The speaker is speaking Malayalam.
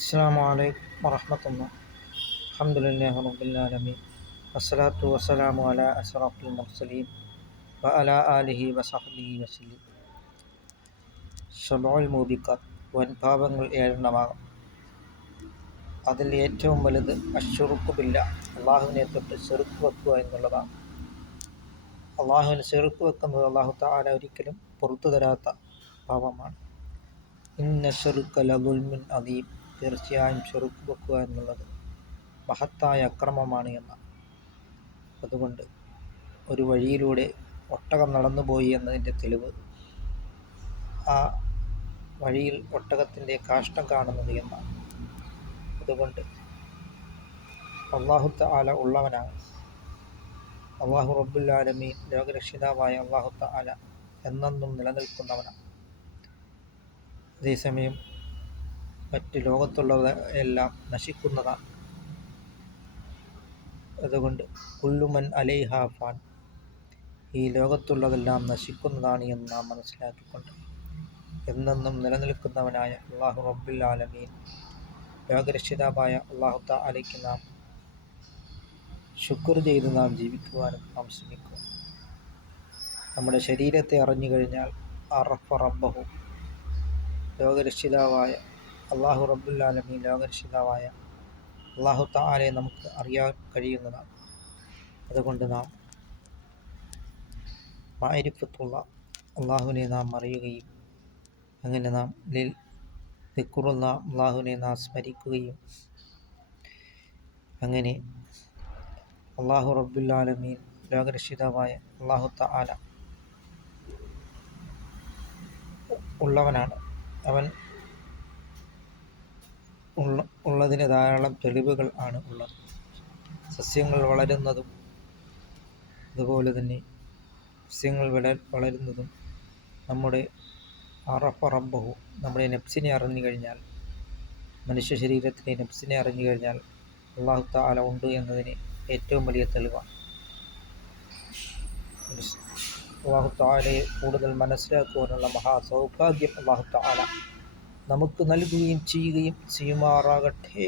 അസ്സാം വലൈക്കും വറഹമത്തുള്ള അഹമ്മദില്ലാ റബുല്ലാലമീൻ വസ്സലാത്തു വസ്സലാമു അല അസറാഫുൽ മുർസലീം വ അല ആലിഹി വസഹബിഹി വസലീം ഷബോൽ മൂബിക്കത്ത് വൻഭാവങ്ങൾ ഏഴെണ്ണമാകും. അതിൽ ഏറ്റവും വലുത് അഷുറുക്കുമില്ല അള്ളാഹുവിനെ തൊട്ട് ചെറുക്ക് വെക്കുക എന്നുള്ളതാണ്. അള്ളാഹുവിന് ചെറുക്ക് വെക്കുന്നത് അള്ളാഹു താല ഒരിക്കലും പുറത്തു തരാത്ത ഭാവമാണ് ഇന്ന ചെറുക്കല ദുൽമിൻ അദീം. തീർച്ചയായും ചെറുക്ക് വെക്കുക എന്നുള്ളത് മഹത്തായ അക്രമമാണ് എന്ന. അതുകൊണ്ട് ഒരു വഴിയിലൂടെ ഒട്ടകം നടന്നുപോയി എന്നതിന്റെ തെളിവ് ആ വഴിയിൽ ഒട്ടകത്തിന്റെ കാഷ്ടം കാണുന്നത് എന്നാണ് അതുകൊണ്ട് അള്ളാഹുത്ത ആല ഉള്ളവനാണ്. അള്ളാഹു റബ്ബുല്ലാലമീൻ ലോകരക്ഷിതാവായ അള്ളാഹുത്ത ആല എന്നെന്നും നിലനിൽക്കുന്നവനാണ്. അതേസമയം മറ്റ് ലോകത്തുള്ളവ എല്ലാം നശിക്കുന്നതാണ്. അതുകൊണ്ട് കുല്ലുമൻ അലൈഹ ഫാൻ ഈ ലോകത്തുള്ളതെല്ലാം നശിക്കുന്നതാണ് എന്ന് നാം മനസ്സിലാക്കിക്കൊണ്ട് എന്നെന്നും നിലനിൽക്കുന്നവനായ അള്ളാഹു റബ്ബുൽ ആലമീൻ ലോകരക്ഷിതാവായ അള്ളാഹു താലയ്ക്ക് നാം ശുക്ർ ചെയ്ത് നാം ജീവിക്കുവാനും നാം ശ്രമിക്കുക നമ്മുടെ ശരീരത്തെ അറിഞ്ഞു കഴിഞ്ഞാൽ അറഫ റബ്ബഹു ലോകരക്ഷിതാവായ അള്ളാഹു റബ്ബുല്ലാലമി ലോകരക്ഷിതാവായ അള്ളാഹു താലെ നമുക്ക് അറിയാൻ കഴിയുന്നതാണ്. അതുകൊണ്ട് നാം മാരിഫത്തുള്ള അള്ളാഹുവിനെ നാം അറിയുകയും അങ്ങനെ നാം ലിൽ ദിക്കുറുള്ള അള്ളാഹുവിനെ നാം സ്മരിക്കുകയും അങ്ങനെ അള്ളാഹു റബ്ബുല്ലാലമീൻ ലോകരക്ഷിതാവായ അള്ളാഹു താല ഉള്ളവനാണ്. അവൻ ഉള്ള ഉള്ളതിന് ധാരാളം തെളിവുകൾ ആണ് ഉള്ളത്. സസ്യങ്ങൾ വളരുന്നതും അതുപോലെ തന്നെ സസ്യങ്ങൾ വള വളരുന്നതും നമ്മുടെ അറപ്പറമ്പവും നമ്മുടെ നെപ്സിനെ അറിഞ്ഞു കഴിഞ്ഞാൽ മനുഷ്യ ശരീരത്തിലെ നെപ്സിനെ അറിഞ്ഞു കഴിഞ്ഞാൽ അള്ളാഹു താല ഉണ്ട് എന്നതിന് ഏറ്റവും വലിയ തെളിവാണ്. അള്ളാഹു താലയെ കൂടുതൽ മനസ്സിലാക്കുവാനുള്ള മഹാസൗഭാഗ്യം അള്ളാഹു താല നമുക്ക് നൽകുകയും ചെയ്യുകയും ചെയ്യുമാറാകട്ടെ.